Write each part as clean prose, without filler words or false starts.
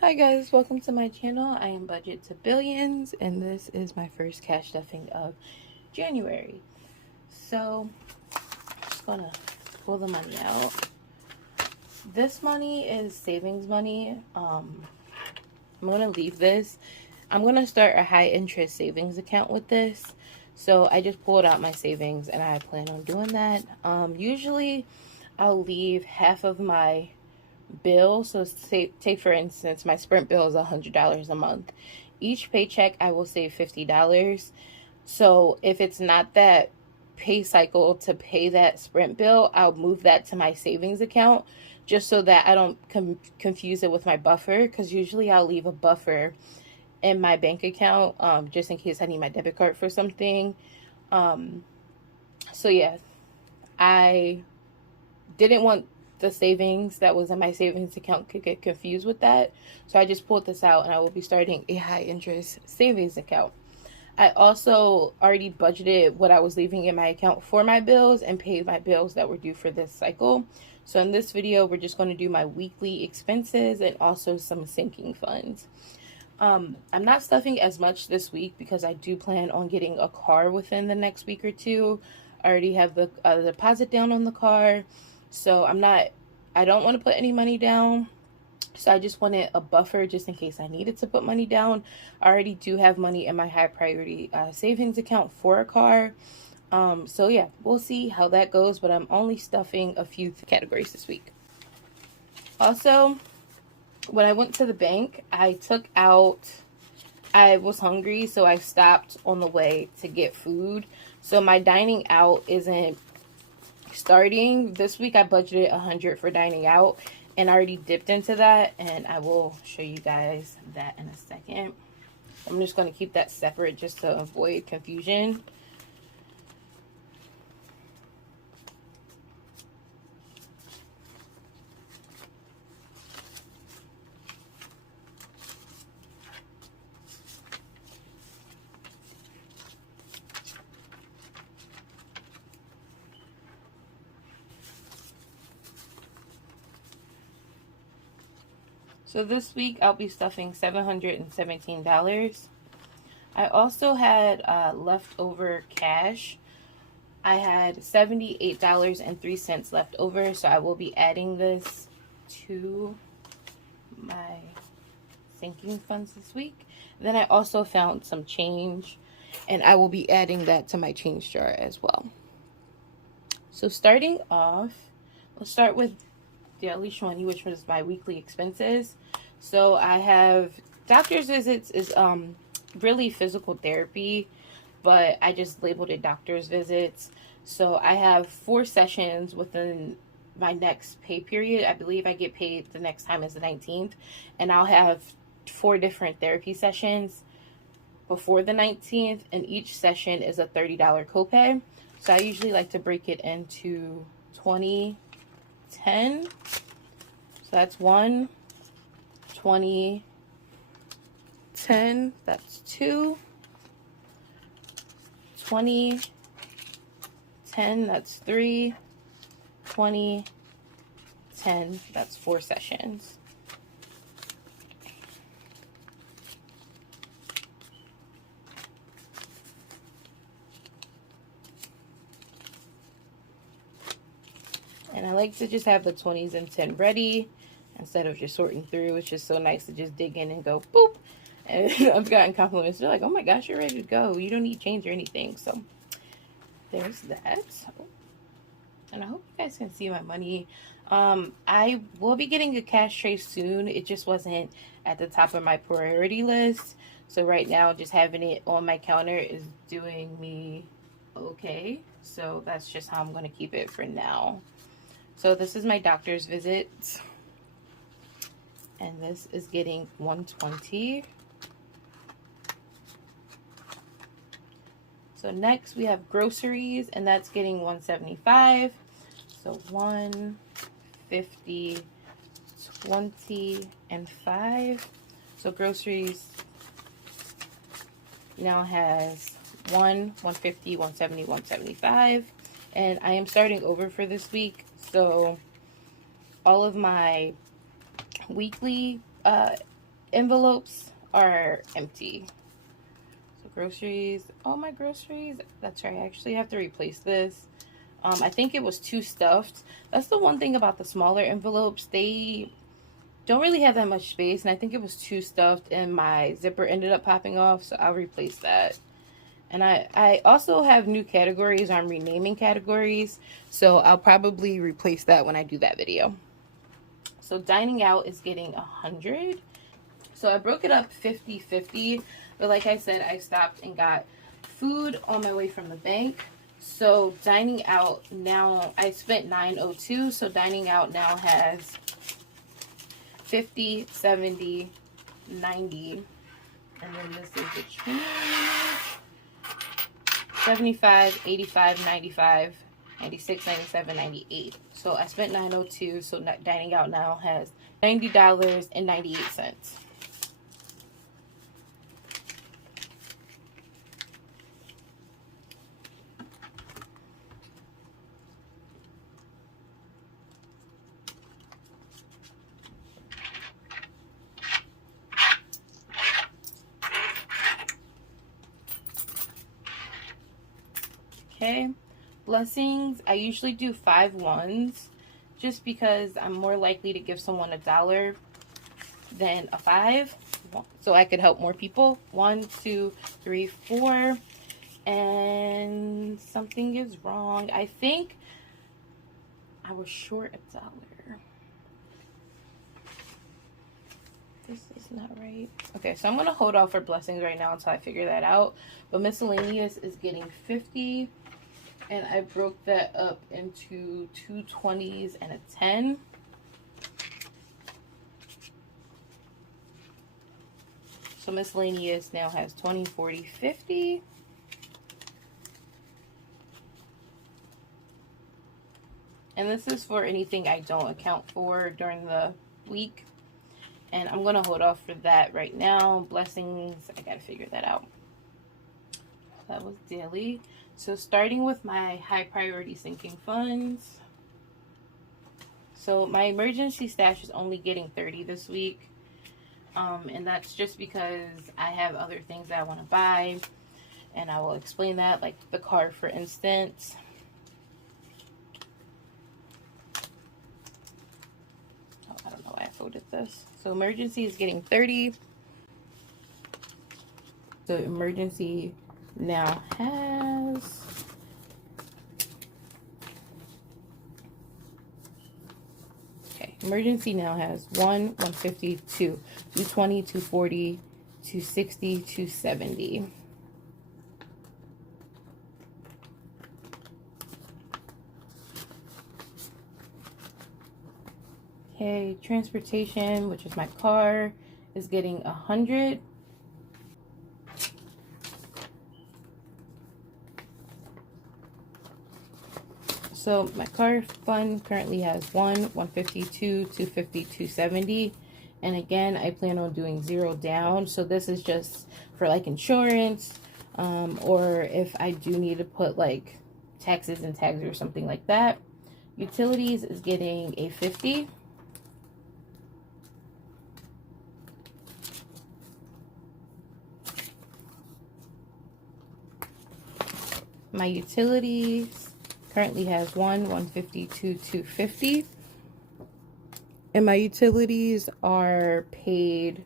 Hi guys, welcome to my channel. I am Budget to Billions and this is my first cash stuffing of January. So I'm just gonna pull the money out. This money is savings money. I'm gonna leave this. I'm gonna start a high interest savings account with this. So I just pulled out my savings and I plan on doing that. Usually I'll leave half of my bill. So take for instance, my Sprint bill is $100 a month. Each paycheck I will save $50. So if it's not that pay cycle to pay that Sprint bill, I'll move that to my savings account just so that I don't confuse it with my buffer, because usually I'll leave a buffer in my bank account just in case I need my debit card for something. So yeah, I didn't want the savings that was in my savings account could get confused with that. So I just pulled this out and I will be starting a high interest savings account. I also already budgeted what I was leaving in my account for my bills and paid my bills that were due for this cycle. So in this video, we're just going to do my weekly expenses and also some sinking funds. I'm not stuffing as much this week because I do plan on getting a car within the next week or two. I already have the deposit down on the car. So I don't want to put any money down. So I just wanted a buffer just in case I needed to put money down. I already do have money in my high priority savings account for a car. So yeah, we'll see how that goes, but I'm only stuffing a few categories this week. Also, when I went to the bank, I was hungry, so I stopped on the way to get food. So my dining out isn't starting. This week I budgeted $100 for dining out and I already dipped into that, and I will show you guys that in a second. I'm just going to keep that separate just to avoid confusion. So this week I'll be stuffing $717. I also had leftover cash. I had $78.03 left over, so I will be adding this to my sinking funds this week. Then I also found some change, and I will be adding that to my change jar as well. So starting off, let's start with the least money, which was my weekly expenses. So I have doctor's visits is really physical therapy, but I just labeled it doctor's visits. So I have 4 sessions within my next pay period. I believe I get paid the next time is the 19th, and I'll have 4 different therapy sessions before the 19th, and each session is a $30 copay. So I usually like to break it into 20, 10. So that's 1, 20, 10. That's 2, 20, 10. That's 3, 20, 10. That's 4 sessions. And I like to just have the 20s and 10 ready instead of just sorting through. It's just so nice to just dig in and go boop. And I've gotten compliments. They're like, oh my gosh, you're ready to go. You don't need change or anything. So there's that. And I hope you guys can see my money. I will be getting a cash tray soon. It just wasn't at the top of my priority list. So right now, just having it on my counter is doing me okay. So that's just how I'm going to keep it for now. So this is my doctor's visit, and this is getting $120. So next we have groceries, and that's getting $175. So 150, 20, and 5. So groceries now has 150, 170, 175. And I am starting over for this week. So all of my weekly envelopes are empty. So groceries. Oh, my groceries. That's right. I actually have to replace this. I think it was too stuffed. That's the one thing about the smaller envelopes. They don't really have that much space, and I think it was too stuffed, and my zipper ended up popping off, so I'll replace that. And I also have new categories. I'm renaming categories, so I'll probably replace that when I do that video. So dining out is getting 100. So I broke it up 50-50, but like I said, I stopped and got food on my way from the bank. So dining out now, I spent $9.02, so dining out now has 50, 70, 90, and then this is the change. 75, 85, 95, 96, 97, 98. So I spent $9.02, so dining out now has $90.98. Okay, blessings. I usually do 5 ones just because I'm more likely to give someone $1 than a 5, so I could help more people. 1, 2, 3, 4, and something is wrong. I think I was short $1. This is not right. Okay, so I'm gonna hold off for blessings right now until I figure that out. But miscellaneous is getting 50. And I broke that up into 2 20s and a 10. So miscellaneous now has 20, 40, 50. And this is for anything I don't account for during the week. And I'm going to hold off for that right now. Blessings, I got to figure that out. That was daily. So starting with my high priority sinking funds. So my emergency stash is only getting 30 this week. And that's just because I have other things that I want to buy. And I will explain that, like the car, for instance. Oh, I don't know why I folded this. So emergency is getting 30. So emergency now has emergency now has 1, 150, 2, 220, 240, 260, 270. Okay, transportation, which is my car, is getting 100. So my car fund currently has 1, 152, 250, 270. And again, I plan on doing 0 down. So this is just for like insurance, or if I do need to put like taxes and tags or something like that. Utilities is getting a 50. My utilities currently has 1, 152, 250. And my utilities are paid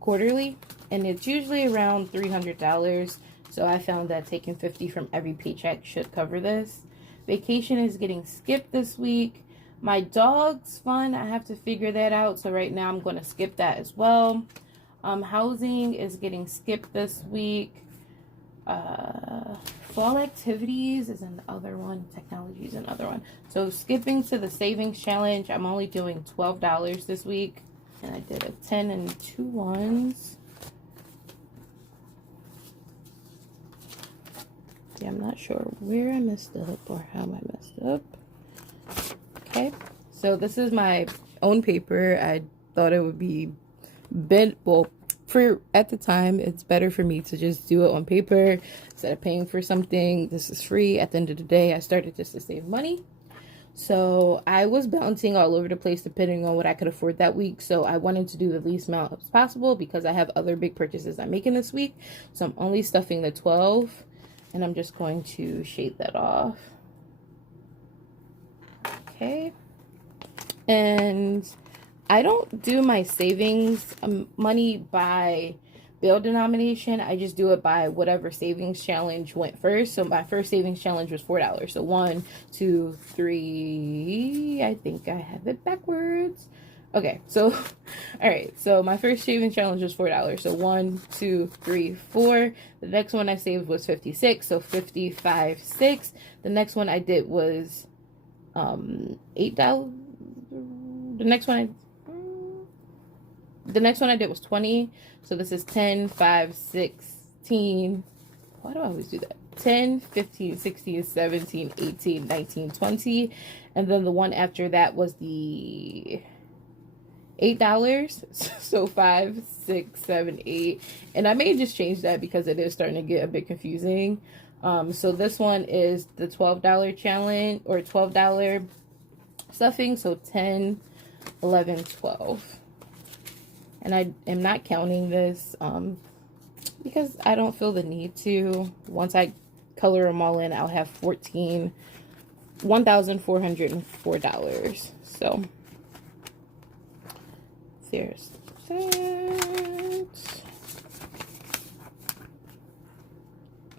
quarterly, and it's usually around $300. So I found that taking 50 from every paycheck should cover this. Vacation is getting skipped this week. My dog's fund, I have to figure that out. So right now I'm going to skip that as well. Housing is getting skipped this week. Fall activities is another one. Technology is another one. So skipping to the savings challenge, I'm only doing $12 this week. And I did a 10 and 2 ones. Yeah, I'm not sure where I messed up or how I messed up. Okay, so this is my own paper. I thought it would be well, for at the time, it's better for me to just do it on paper instead of paying for something. This is free. At the end of the day, I started just to save money. So I was bouncing all over the place depending on what I could afford that week. So I wanted to do the least amount as possible because I have other big purchases I'm making this week. So I'm only stuffing the 12, and I'm just going to shade that off. Okay. And I don't do my savings money by bill denomination. I just do it by whatever savings challenge went first. So my first savings challenge was $4. So 1, 2, 3. I think I have it backwards. Okay, so all right. So my first savings challenge was $4. So 1, 2, 3, 4. The next one I saved was 56. So 55, 6. The next one I did was $8. The next one I did was 20. So this is 10, 5, 16. Why do I always do that? 10, 15, 16, 17, 18, 19, 20. And then the one after that was the $8. So 5, 6, 7, 8. And I may just change that because it is starting to get a bit confusing. So this one is the $12 challenge or $12 stuffing. So 10, 11, 12. And I am not counting this because I don't feel the need to. Once I color them all in, I'll have $1,404. So there's that.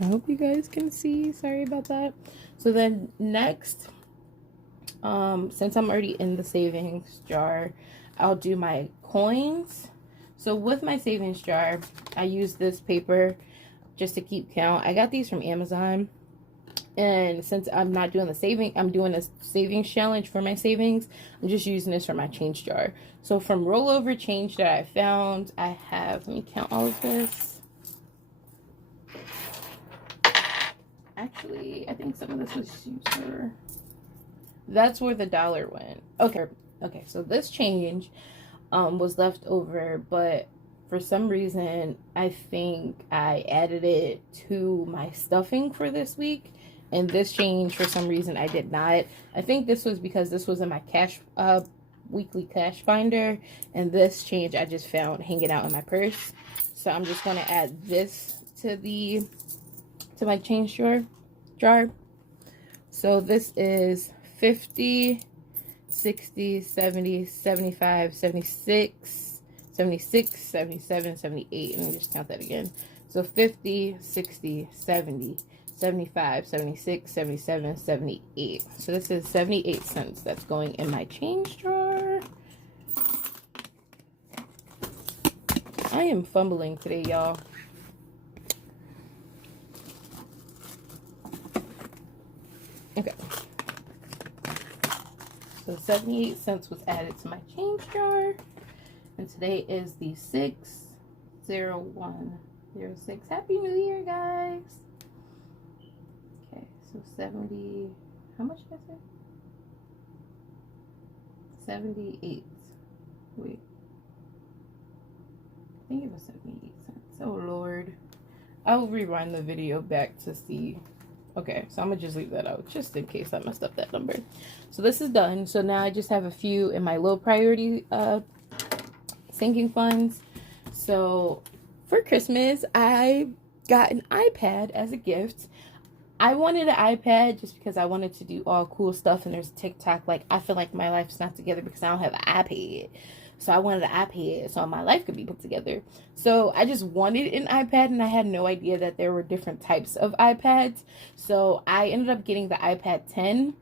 I hope you guys can see. Sorry about that. So then next, since I'm already in the savings jar, I'll do my coins. So with my savings jar, I use this paper just to keep count. I got these from Amazon. And since I'm not doing I'm doing a savings challenge for my savings, I'm just using this for my change jar. So from rollover change that I found, I have, let me count all of this. Actually, I think some of this was used for, that's where the dollar went. Okay, so this change was left over, but for some reason, I think I added it to my stuffing for this week. And this change, for some reason, I did not. I think this was because this was in my cash, weekly cash finder. And this change I just found hanging out in my purse. So I'm just going to add this to my change jar. So this is 50, 60, 70, 75, 76, 76, 77, 78. Let me just count that again. So 50, 60, 70, 75, 76, 77, 78. So this is 78 cents that's going in my change jar. I am fumbling today, y'all. Okay. So 78 cents was added to my change jar. And today is the 6/01/06. Happy New Year, guys. Okay, so 70, how much did I say? 78. Wait. I think it was 78 cents. Oh, Lord. I'll rewind the video back to see. Okay, so I'm going to just leave that out just in case I messed up that number. So this is done. So now I just have a few in my low priority sinking funds. So for Christmas, I got an iPad as a gift. I wanted an iPad just because I wanted to do all cool stuff, and there's TikTok. Like, I feel like my life's not together because I don't have an iPad. So I wanted an iPad so my life could be put together. So I just wanted an iPad, and I had no idea that there were different types of iPads. So I ended up getting the iPad 10.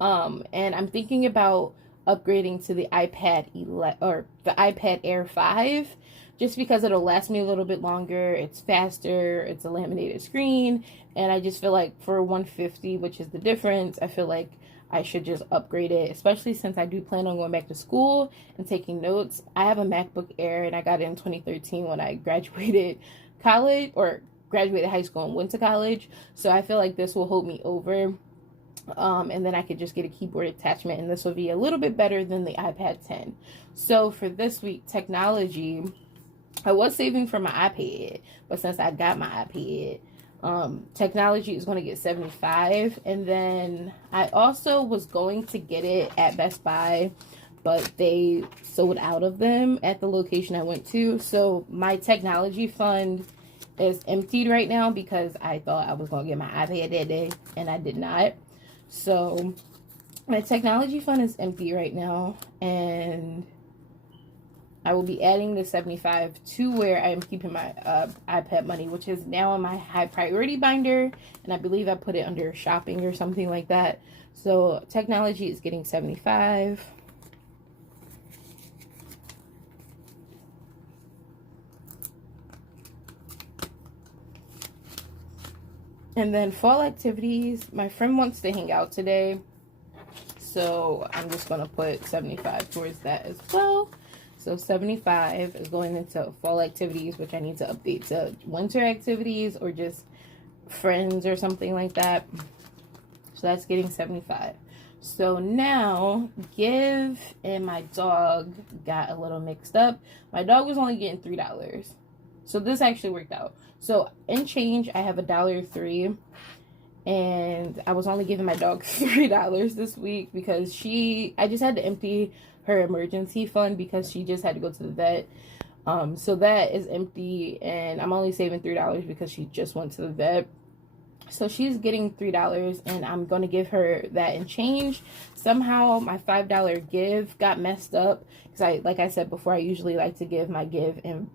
And I'm thinking about upgrading to the iPad 11 or the iPad Air 5 just because it'll last me a little bit longer. It's faster, it's a laminated screen, and I just feel like for $150, which is the difference, I feel like I should just upgrade it, especially since I do plan on going back to school and taking notes. I have a MacBook Air, and I got it in 2013 when I graduated college, or graduated high school and went to college. So I feel like this will hold me over. And then I could just get a keyboard attachment, and this will be a little bit better than the iPad 10. So for this week, technology, I was saving for my iPad, but since I got my iPad, Technology is going to get 75. And then I also was going to get it at Best Buy, but they sold out of them at the location I went to. So my technology fund is emptied right now because I thought I was going to get my iPad that day and I did not. So my technology fund is empty right now, and I will be adding the 75 to where I am keeping my iPad money, which is now in my high priority binder, and I believe I put it under shopping or something like that. So technology is getting 75. And then fall activities, my friend wants to hang out today, so I'm just going to put 75 towards that as well. So 75 is going into fall activities, which I need to update to winter activities or just friends or something like that. So that's getting 75. So now Give and my dog got a little mixed up. My dog was only getting $3. So this actually worked out. So in change, I have $1.03. And I was only giving my dog $3 this week because I just had to empty her emergency fund because she just had to go to the vet. So that is empty, and I'm only saving $3 because she just went to the vet. So she's getting $3, and I'm going to give her that in change. Somehow my $5 Give got messed up because like I said before, I usually like to give my Give in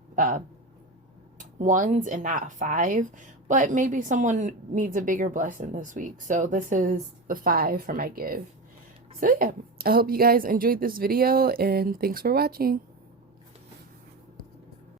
ones and not 5. But maybe someone needs a bigger blessing this week. So this is the 5 for my Give. So yeah, I hope you guys enjoyed this video, and thanks for watching.